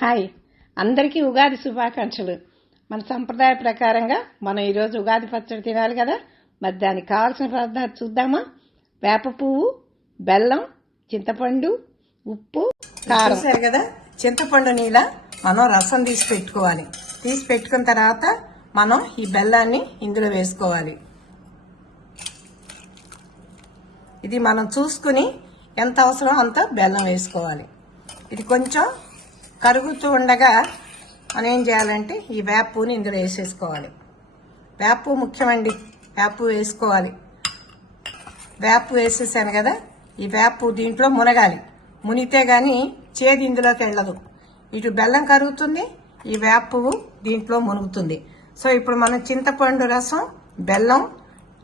Hi. అందరికీ ఉగాది శుభాకాంక్షలు. మన సంప్రదాయ ప్రకారంగా మనం ఈరోజు ఉగాది పచ్చడి తినాలి కదా? మరి దానికి కావాల్సిన పదార్థాలు చూద్దామా? వేప పువ్వు బెల్లం చింతపండు ఉప్పు కారం. చూసారు కదా? చింతపండు నీళ్ళ మనం రసం తీసి పెట్టుకోవాలి. తీసి పెట్టుకున్న తర్వాత మనం ఈ బెల్లాన్ని ఇందులో వేసుకోవాలి. ఇది మనం చూసుకుని ఎంత అవసరం అంత బెల్లం వేసుకోవాలి. ఇది కొంచెం కరుగుతూ ఉండగా మనం ఏం చేయాలంటే ఈ వేప ఇందులో వేసేసుకోవాలి. వేపు ముఖ్యమండి. వేపు వేసుకోవాలి. వేపు వేసేసాను కదా ఈ వేపు దీంట్లో మునగాలి. మునిగితే కానీ చేది ఇందులోకి వెళ్ళదు. ఇటు బెల్లం కరుగుతుంది ఈ వేప పువ్వు దీంట్లో మునుగుతుంది. సో ఇప్పుడు మనం చింతపండు రసం బెల్లం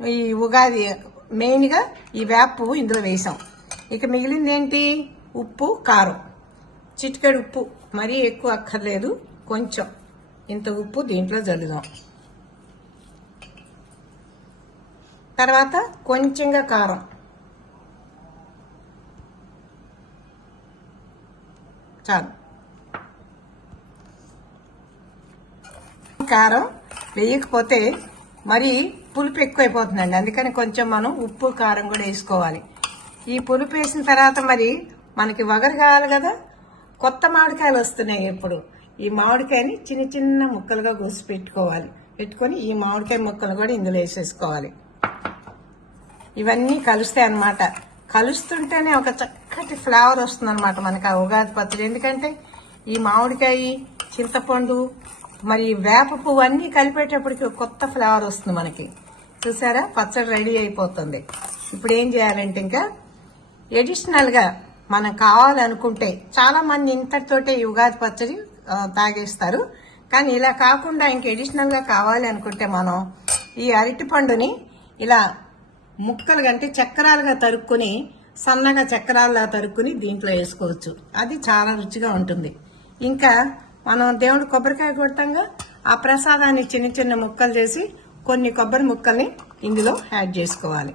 ఈ ఉగాది మెయిన్గా ఈ వేప పువ్వు ఇందులో వేసాం. ఇక మిగిలింది ఏంటి ఉప్పు కారం. చిటికెడు ఉప్పు. మరీ ఎక్కువ అక్కర్లేదు. కొంచెం. ఇంత ఉప్పు దీంట్లో జల్లుదాం. తర్వాత కొంచెంగా కారం. చాలు. కారం వేయకపోతే మరి పులుపు ఎక్కువైపోతుందండి. అందుకని కొంచెం మనం ఉప్పు కారం కూడా వేసుకోవాలి. ఈ పులుపు వేసిన తర్వాత మరి మనకి వగరు కావాలి కదా. కొత్త మామిడికాయలు వస్తున్నాయి ఇప్పుడు. ఈ మామిడికాయని చిన్న చిన్న ముక్కలుగా కోసి పెట్టుకోవాలి. పెట్టుకొని ఈ మామిడికాయ ముక్కలు కూడా ఇందులో వేసేసుకోవాలి. ఇవన్నీ కలుస్తాయి అన్నమాట. కలుస్తుంటేనే ఒక చక్కటి ఫ్లేవర్ వస్తుంది అనమాట మనకి ఆ ఉగాది పచ్చడి. ఎందుకంటే ఈ మామిడికాయ చింతపండు మరి వేప పువ్వు అన్నీ కలిపేటప్పటికి కొత్త ఫ్లేవర్ వస్తుంది మనకి. చూసారా? పచ్చడి రెడీ అయిపోతుంది. ఇప్పుడు ఏం చేయాలంటే ఇంకా ఎడిషనల్గా మనం కావాలనుకుంటే చాలా మంది ఇంతటితోటే యుగాది ఉగాది పచ్చడి తాగేస్తారు. కానీ ఇలా కాకుండా ఇంక ఎడిషనల్గా కావాలి అనుకుంటే మనం ఈ అరటిపండుని ఇలా ముక్కలు కంటే చక్రాలుగా తరుక్కుని సన్నగా చక్రాలుగా తరుక్కుని దీంట్లో వేసుకోవచ్చు. అది చాలా రుచిగా ఉంటుంది. ఇంకా మనం దేవుడు కొబ్బరికాయ కొడతాంగా ఆ ప్రసాదాన్ని చిన్న చిన్న ముక్కలు చేసి కొన్ని కొబ్బరి ముక్కల్ని ఇందులో యాడ్ చేసుకోవాలి.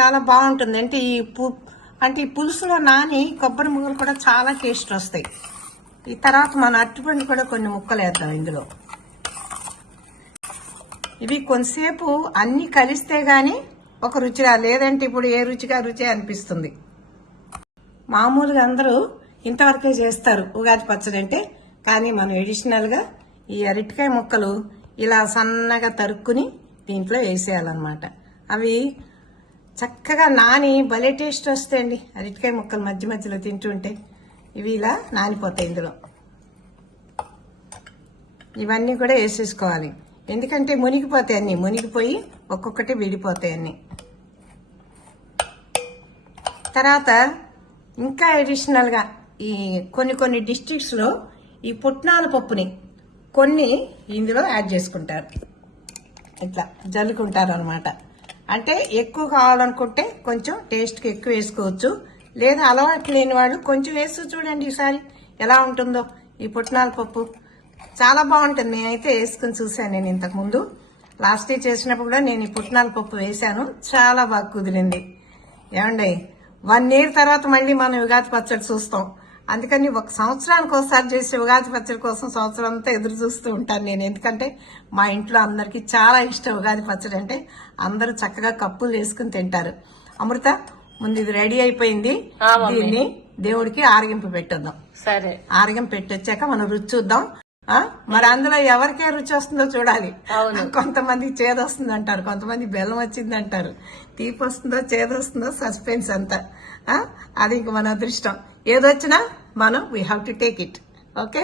చాలా బాగుంటుంది. అంటే ఈ పు అంటే ఈ పులుసులో నాని కొబ్బరి ముక్కలు కూడా చాలా టేస్ట్ వస్తాయి. ఈ తర్వాత మన అరటిపండు కూడా కొన్ని ముక్కలు వేద్దాం ఇందులో. ఇవి కొంతసేపు అన్నీ కలిస్తే కానీ ఒక రుచిగా లేదంటే ఇప్పుడు ఏ రుచిగా రుచి అనిపిస్తుంది. మామూలుగా అందరూ ఇంతవరకే చేస్తారు ఉగాది పచ్చడి అంటే కానీ మనం ఎడిషనల్గా ఈ అరటికాయ ముక్కలు ఇలా సన్నగా తరుక్కుని దీంట్లో వేసేయాలన్నమాట. అవి చక్కగా నాని భలే టేస్ట్ వస్తాయండి. అరటికాయ ముక్కలు మధ్య మధ్యలో తింటుంటే. ఇవి ఇలా నానిపోతాయి ఇందులో. ఇవన్నీ కూడా వేసేసుకోవాలి. ఎందుకంటే మునిగిపోతాయి అన్నీ. మునిగిపోయి ఒక్కొక్కటి విడిపోతాయి అన్ని. తర్వాత ఇంకా అడిషనల్గా ఈ కొన్ని కొన్ని డిస్ట్రిక్ట్స్లో ఈ పుట్నాల పప్పుని కొన్ని ఇందులో యాడ్ చేసుకుంటారు. ఇట్లా జల్లుకుంటారు అనమాట అంటే ఎక్కువ కావాలనుకుంటే కొంచెం టేస్ట్కి ఎక్కువ వేసుకోవచ్చు. లేదా అలవాటు లేని వాళ్ళు కొంచెం వేసి చూడండి ఈసారి ఎలా ఉంటుందో ఈ పుట్నాల పప్పు. చాలా బాగుంటుంది. నేనైతే వేసుకుని చూశాను నేను ఇంతకుముందు లాస్ట్ ఇయర్ చేసినప్పుడు కూడా నేను ఈ పుట్నాల పప్పు వేశాను. చాలా బాగా కుదిరింది. ఏమండి? వన్ ఇయర్ తర్వాత మళ్ళీ మనం యుగాది పచ్చడి చూస్తాం. అందుకని ఒక సంవత్సరానికి ఒకసారి చేసే ఉగాది పచ్చడి కోసం సంవత్సరం అంతా ఎదురు చూస్తూ ఉంటాను నేను. ఎందుకంటే మా ఇంట్లో అందరికీ చాలా ఇష్టం ఉగాది పచ్చడి అంటే అందరూ చక్కగా కప్పులు వేసుకుని తింటారు. అమృత ముందు ఇది రెడీ అయిపోయింది. దీన్ని దేవుడికి ఆరగింపు పెట్టొద్దాం. సరే. ఆరగం పెట్టొచ్చాక మనం రుచి చూద్దాం? మరి అందులో ఎవరికే రుచి వస్తుందో చూడాలి. కొంతమంది చేదు వస్తుంది అంటారు. కొంతమంది బెల్లం వచ్చింది అంటారు. తీపి వస్తుందో చేదు వస్తుందో సస్పెన్స్ అంతా. ఆ? అది ఇంక మన అదృష్టం. ఏదొచ్చినా మనం we have to take it okay